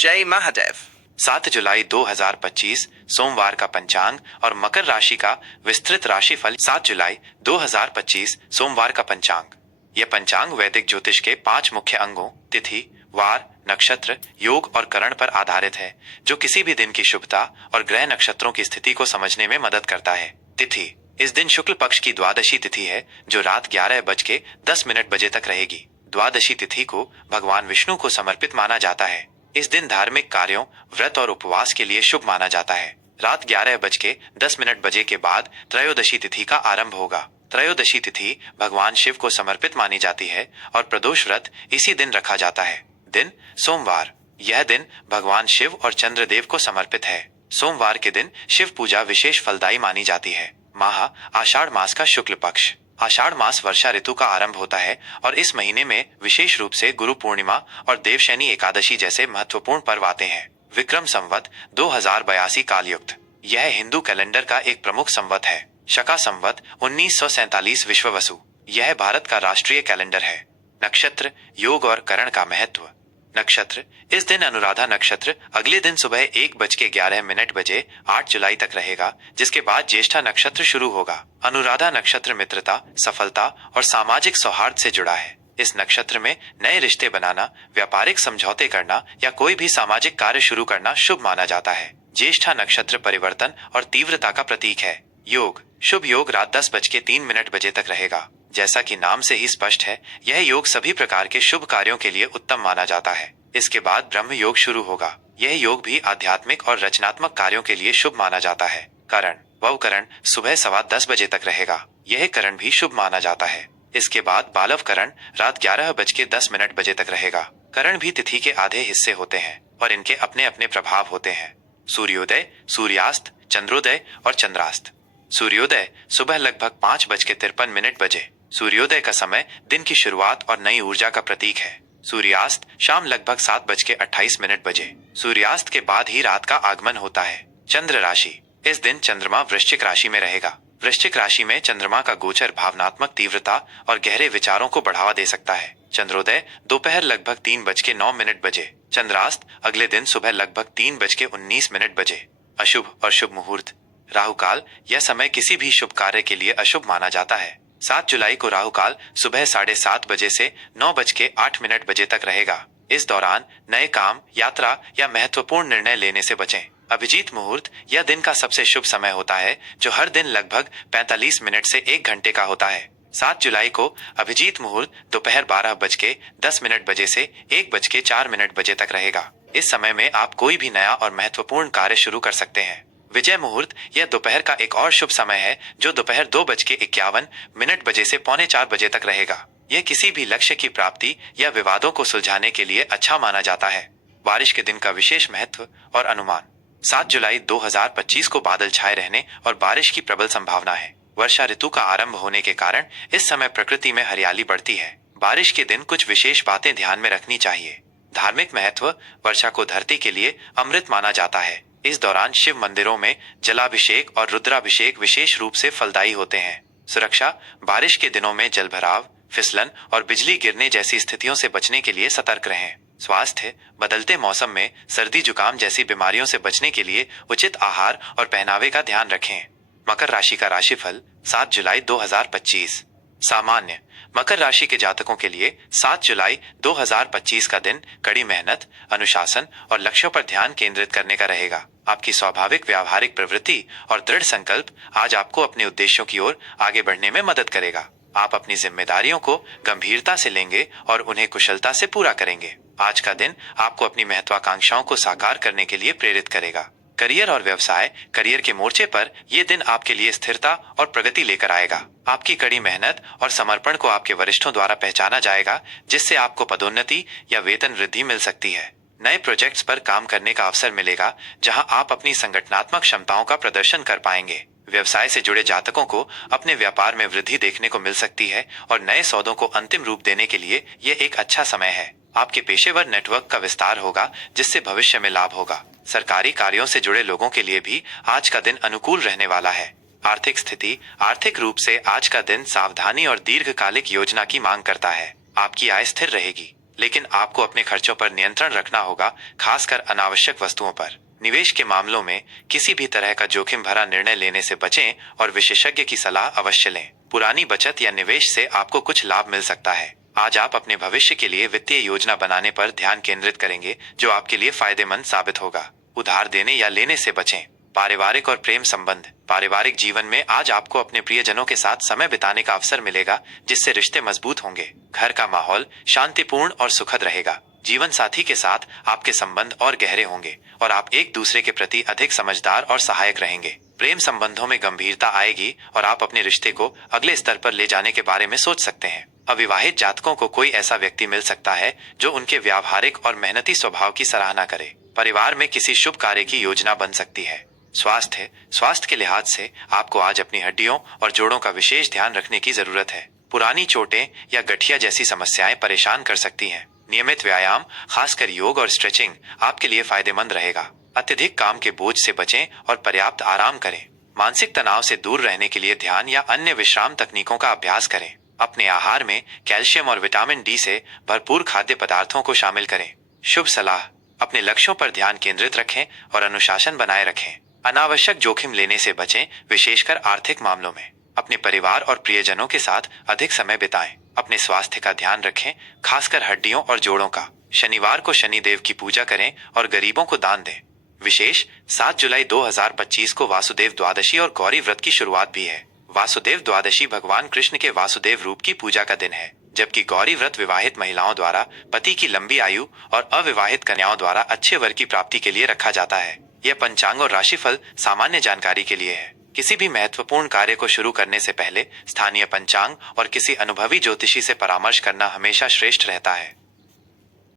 जय महादेव। 7 जुलाई 2025 सोमवार का पंचांग और मकर राशि का विस्तृत राशिफल। 7 जुलाई 2025 सोमवार का पंचांग। यह पंचांग वैदिक ज्योतिष के 5 मुख्य अंगों तिथि, वार, नक्षत्र, योग और करण पर आधारित है, जो किसी भी दिन की शुभता और ग्रह नक्षत्रों की स्थिति को समझने में मदद करता है। तिथि: इस दिन शुक्ल पक्ष की द्वादशी तिथि है, जो रात 11:10 बजे तक रहेगी। द्वादशी तिथि को भगवान विष्णु को समर्पित माना जाता है। इस दिन धार्मिक कार्यों, व्रत और उपवास के लिए शुभ माना जाता है। रात 11:10 बजे के बाद त्रयोदशी तिथि का आरंभ होगा। त्रयोदशी तिथि भगवान शिव को समर्पित मानी जाती है और प्रदोष व्रत इसी दिन रखा जाता है। दिन: सोमवार। यह दिन भगवान शिव और चंद्रदेव को समर्पित है। सोमवार के दिन शिव पूजा विशेष फलदायी मानी जाती है। माह: आषाढ़ मास का शुक्ल पक्ष। आषाढ़ मास वर्षा ऋतु का आरंभ होता है और इस महीने में विशेष रूप से गुरु पूर्णिमा और देवशैनी एकादशी जैसे महत्वपूर्ण पर्व आते हैं। विक्रम संवत 2082 कालयुक्त। यह हिंदू कैलेंडर का एक प्रमुख संवत है। शका संवत 1947 विश्ववसु। यह भारत का राष्ट्रीय कैलेंडर है। नक्षत्र, योग और करण का महत्व। नक्षत्र: इस दिन अनुराधा नक्षत्र अगले दिन सुबह 1:11 बजे 8 जुलाई तक रहेगा, जिसके बाद ज्येष्ठा नक्षत्र शुरू होगा। अनुराधा नक्षत्र मित्रता, सफलता और सामाजिक सौहार्द से जुड़ा है। इस नक्षत्र में नए रिश्ते बनाना, व्यापारिक समझौते करना या कोई भी सामाजिक कार्य शुरू करना शुभ माना जाता है। ज्येष्ठा नक्षत्र परिवर्तन और तीव्रता का प्रतीक है। योग: शुभ योग रात 10:03 बजे तक रहेगा। जैसा कि नाम से ही स्पष्ट है, यह योग सभी प्रकार के शुभ कार्यों के लिए उत्तम माना जाता है। इसके बाद ब्रह्म योग शुरू होगा। यह योग भी आध्यात्मिक और रचनात्मक कार्यों के लिए शुभ माना जाता है। करण: वह करण सुबह 10:15 बजे तक रहेगा। यह करण भी शुभ माना जाता है। इसके बाद बालव करण रात 11:10 बजे तक रहेगा। करण भी तिथि के आधे हिस्से होते हैं और इनके अपने अपने प्रभाव होते हैं। सूर्योदय, सूर्यास्त, चंद्रोदय और चंद्रास्त। सूर्योदय सुबह लगभग 5:53 बजे। सूर्योदय का समय दिन की शुरुआत और नई ऊर्जा का प्रतीक है। सूर्यास्त शाम लगभग 7:28 बजे। सूर्यास्त के बाद ही रात का आगमन होता है। चंद्र राशि: इस दिन चंद्रमा वृश्चिक राशि में रहेगा। वृश्चिक राशि में चंद्रमा का गोचर भावनात्मक तीव्रता और गहरे विचारों को बढ़ावा दे सकता है। चंद्रोदय दोपहर लगभग 3:09 बजे। चंद्रास्त अगले दिन सुबह लगभग 3:19 बजे। अशुभ और शुभ मुहूर्त। राहु काल: यह समय किसी भी शुभ कार्य के लिए अशुभ माना जाता है। 7 जुलाई को राहु काल सुबह 7:30 बजे से 9:08 बजे तक रहेगा। इस दौरान नए काम, यात्रा या महत्वपूर्ण निर्णय लेने से बचें। अभिजीत मुहूर्त: यह दिन का सबसे शुभ समय होता है, जो हर दिन लगभग 45 मिनट से 1 घंटे का होता है। 7 जुलाई को अभिजीत मुहूर्त दोपहर 12:10 बजे से 1:04 बजे तक रहेगा। इस समय में आप कोई भी नया और महत्वपूर्ण कार्य शुरू कर सकते हैं। विजय मुहूर्त: यह दोपहर का एक और शुभ समय है, जो दोपहर 2:51 बजे से 3:45 बजे तक रहेगा। यह किसी भी लक्ष्य की प्राप्ति या विवादों को सुलझाने के लिए अच्छा माना जाता है। बारिश के दिन का विशेष महत्व और अनुमान। 7 जुलाई 2025 को बादल छाए रहने और बारिश की प्रबल संभावना है। वर्षा ऋतु का आरंभ होने के कारण इस समय प्रकृति में हरियाली बढ़ती है। बारिश के दिन कुछ विशेष बातें ध्यान में रखनी चाहिए। धार्मिक महत्व: वर्षा को धरती के लिए अमृत माना जाता है। इस दौरान शिव मंदिरों में जलाभिषेक और रुद्राभिषेक विशेष रूप से फलदायी होते हैं। सुरक्षा: बारिश के दिनों में जलभराव, फिसलन और बिजली गिरने जैसी स्थितियों से बचने के लिए सतर्क रहें। स्वास्थ्य: बदलते मौसम में सर्दी जुकाम जैसी बीमारियों से बचने के लिए उचित आहार और पहनावे का ध्यान रखें। मकर राशि का राशिफल 7 जुलाई 2025। सामान्य: मकर राशि के जातकों के लिए 7 जुलाई 2025 का दिन कड़ी मेहनत, अनुशासन और लक्ष्यों पर ध्यान केंद्रित करने का रहेगा। आपकी स्वाभाविक व्यावहारिक प्रवृत्ति और दृढ़ संकल्प आज आपको अपने उद्देश्यों की ओर आगे बढ़ने में मदद करेगा। आप अपनी जिम्मेदारियों को गंभीरता से लेंगे और उन्हें कुशलता से पूरा करेंगे। आज का दिन आपको अपनी महत्वाकांक्षाओं को साकार करने के लिए प्रेरित करेगा। करियर और व्यवसाय: करियर के मोर्चे पर यह दिन आपके लिए स्थिरता और प्रगति लेकर आएगा। आपकी कड़ी मेहनत और समर्पण को आपके वरिष्ठों द्वारा पहचाना जाएगा, जिससे आपको पदोन्नति या वेतन वृद्धि मिल सकती है। नए प्रोजेक्ट्स पर काम करने का अवसर मिलेगा, जहां आप अपनी संगठनात्मक क्षमताओं का प्रदर्शन कर पाएंगे। व्यवसाय से जुड़े जातकों को अपने व्यापार में वृद्धि देखने को मिल सकती है और नए सौदों को अंतिम रूप देने के लिए यह एक अच्छा समय है। आपके पेशेवर नेटवर्क का विस्तार होगा, जिससे भविष्य में लाभ होगा। सरकारी कार्यों से जुड़े लोगों के लिए भी आज का दिन अनुकूल रहने वाला है। आर्थिक स्थिति: आर्थिक रूप से आज का दिन सावधानी और दीर्घकालिक योजना की मांग करता है। आपकी आय स्थिर रहेगी, लेकिन आपको अपने खर्चों पर नियंत्रण रखना होगा, खासकर अनावश्यक वस्तुओं पर। निवेश के मामलों में किसी भी तरह का जोखिम भरा निर्णय लेने से बचें और विशेषज्ञ की सलाह अवश्य लें। पुरानी बचत या निवेश से आपको कुछ लाभ मिल सकता है। आज आप अपने भविष्य के लिए वित्तीय योजना बनाने पर ध्यान केंद्रित करेंगे, जो आपके लिए फायदेमंद साबित होगा। उधार देने या लेने से बचें। पारिवारिक और प्रेम संबंध। पारिवारिक जीवन में आज आपको अपने प्रियजनों के साथ समय बिताने का अवसर मिलेगा, जिससे रिश्ते मजबूत होंगे। घर का माहौल शांतिपूर्ण और सुखद रहेगा। जीवन साथी के साथ आपके संबंध और गहरे होंगे और आप एक दूसरे के प्रति अधिक समझदार और सहायक रहेंगे। प्रेम संबंधों में गंभीरता आएगी और आप अपने रिश्ते को अगले स्तर पर ले जाने के बारे में सोच सकते हैं। अविवाहित जातकों को कोई ऐसा व्यक्ति मिल सकता है जो उनके व्यावहारिक और मेहनती स्वभाव की सराहना करे। परिवार में किसी शुभ कार्य की योजना बन सकती है। स्वास्थ्य के लिहाज से आपको आज अपनी हड्डियों और जोड़ों का विशेष ध्यान रखने की जरूरत है। पुरानी चोटें या गठिया जैसी समस्याएं परेशान कर सकती हैं। नियमित व्यायाम, खासकर योग और स्ट्रेचिंग, आपके लिए फायदेमंद रहेगा। अत्यधिक काम के बोझ से बचें और पर्याप्त आराम करें। मानसिक तनाव से दूर रहने के लिए ध्यान या अन्य विश्राम तकनीकों का अभ्यास करें। अपने आहार में कैल्शियम और विटामिन डी से भरपूर खाद्य पदार्थों को शामिल करें। शुभ सलाह। अपने लक्ष्यों पर ध्यान केंद्रित रखें और अनुशासन बनाए रखें। अनावश्यक जोखिम लेने से बचें, विशेषकर आर्थिक मामलों में। अपने परिवार और प्रियजनों के साथ अधिक समय बिताएं। अपने स्वास्थ्य का ध्यान रखें, खासकर हड्डियों और जोड़ों का। शनिवार को शनिदेव की पूजा करें और गरीबों को दान दें। विशेष 7 जुलाई 2025 को वासुदेव द्वादशी और गौरी व्रत की शुरुआत भी है। वासुदेव द्वादशी भगवान कृष्ण के वासुदेव रूप की पूजा का दिन है, जबकि गौरी व्रत विवाहित महिलाओं द्वारा पति की लंबी आयु और अविवाहित कन्याओं द्वारा अच्छे वर की प्राप्ति के लिए रखा जाता है। यह पंचांग और राशिफल सामान्य जानकारी के लिए है। किसी भी महत्वपूर्ण कार्य को शुरू करने से पहले स्थानीय पंचांग और किसी अनुभवी ज्योतिषी से परामर्श करना हमेशा श्रेष्ठ रहता है।